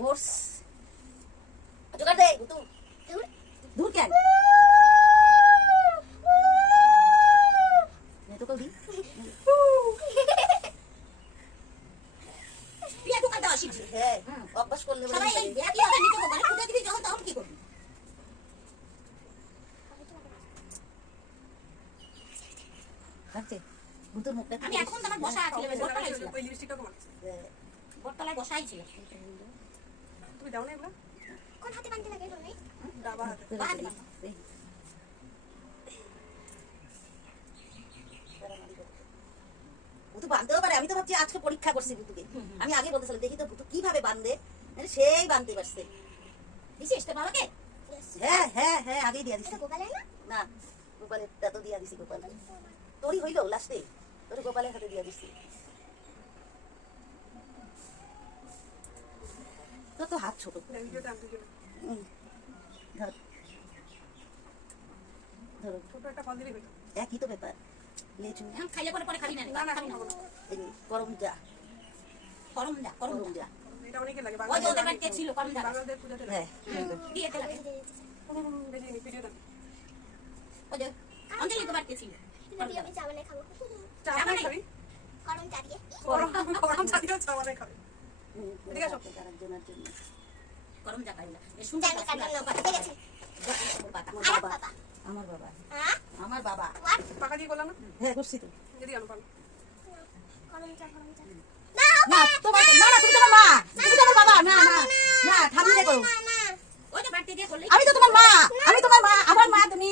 oats জোগাড় দে গুতু দূর কেন নে তো কবি পিয়া তো কাটা শিখছে হ্যাঁ অভ্যাস করলে সবাই এই কি হবে নিতে হবে খুদে দিবি যখন তখন কি করবি আচ্ছা গুতুর মুখটা আমি এখন তো আমার বসা আছে বটতলায় ছিল ওই লিপস্টিকটা তো মারছে বটতলায় বসাই ছিল তুমি দাও না এগুলো কোন হাতে বাঁধতে লাগে বল নাই দাবা হাতে বাঁধ বুতু বাঁধতেও পারে আমি তো ভাবছি আজকে পরীক্ষা করছি বুতুকে আমি আগে বলতেছিলাম দেখি তো বুতু কিভাবে বাঁধে সেই বাঁধতে পারছে দিছিস তো বাবাকে হ্যাঁ হ্যাঁ হ্যাঁ আগেই দিয়া দিছি গোপালের না গোপালের তো দিয়া দিছি গোপাল তোরই হইলো লাস্টে তোর গোপালের হাতে দিয়া দিছি তো তো হাত ছোট ধর ধরো ছোট একটা ফল দিলে হইতো একই তো ব্যাপার লেচু খাইলে পরে পরে খাবি না না খাবি না করমজা করমজা করমজা এটা অনেকে লাগে ওই ওদের বাড়িতে ছিল করমজা বাঙালিদের পূজাতে হ্যাঁ দিয়েতে লাগে দেখি ভিডিও দাও ওই যে অঞ্জলি তো বাড়িতে ছিল আমি চা বানাই খাবো চা বানাই খাবি করম চা দিয়ে করম চা দিয়ে চা বানাই খাবি ঠিক আছে আরেকজনের জন্য করম চা খাইলা এই সুন্দর ঠিক আছে আমার বাবা হ্যাঁ আমার বাবা পাকা দিয়ে করলাম না হ্যাঁ করছি তো যদি আনো পারো করম চা না তোমার না না তুমি তোমার মা তুমি তোমার বাবা না না না ঠাম্মি রে করো ওই তো বাড়তে দিয়ে করলে আমি তো তোমার মা আমার মা তুমি